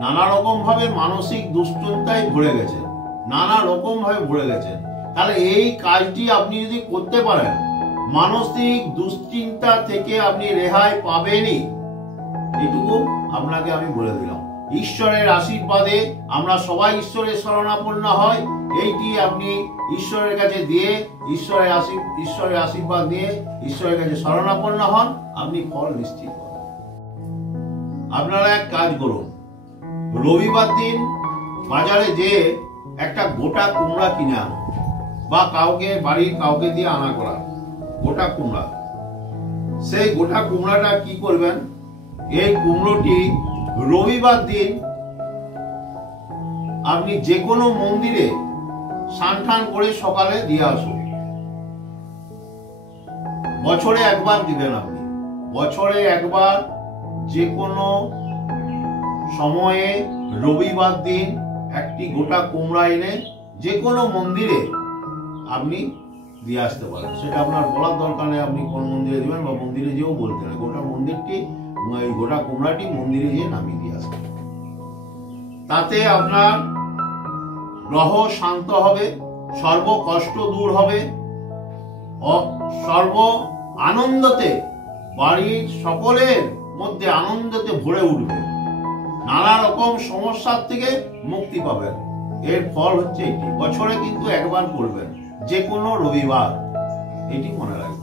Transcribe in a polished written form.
নানা রকম ভাবে মানসিক দুশ্চিন্তায় ভরে গেছেন, নানা রকম ভাবে ভরে গেছেন। তাহলে এই কাজটি আপনি যদি করতে পারেন, মানসিক দুশ্চিন্তা থেকে আপনি রেহাই পাবেনই, এটুকু আপনাকে আমি বলে দিলাম। ঈশ্বরের আশীর্বাদে আমরা সবাই ঈশ্বরের শরণাপন্ন হয়। এইটি আপনি ঈশ্বরের কাছে দিয়ে ঈশ্বরের আশীর্বাদ নিয়ে ঈশ্বরের কাছে শরণাপন্ন হন, আপনি ফল নিশ্চিত পাবেন। আপনারা এক কাজ করুন, রবিবার দিন বাজারে যেয়ে একটা গোটা কুমড়া কিনে আনুন, বা বাড়ির কাউকে দিয়ে আনা করা গোটা কুমড়া। সেই গোটা কুমড়াটা কি করবেন, এই কুমড়োটি রবিবার দিন আপনি যে কোনো মন্দিরে স্নান টান করে সকালে দিয়ে আসুন। বছরে একবার দিবেন আপনি, বছরে একবার যে কোনো সময়ে রবিবার দিন একটি গোটা কুমড়া এনে যে কোনো মন্দিরে আপনি দিয়ে আসতে পারেন। সেটা আপনার বলার দরকার নেই আপনি কোন মন্দিরে দিবেন, বা মন্দিরে যেও বলতে না, গোটা মন্দিরটি এই গোটা কুমড়াটি মন্দিরে গিয়ে নামিয়ে দিয়ে আসবেন। তাতে আপনার গ্রহ শান্ত হবে, সর্ব কষ্ট দূর হবে, সর্ব আনন্দতে বাড়ির সকলের মধ্যে আনন্দতে ভরে উঠবে, নানা রকম সমস্যার থেকে মুক্তি পাবেন। এর ফল হচ্ছে এটি, বছরে কিন্তু একবার করবেন, যে কোনো রবিবার, এটি মনে রাখবেন।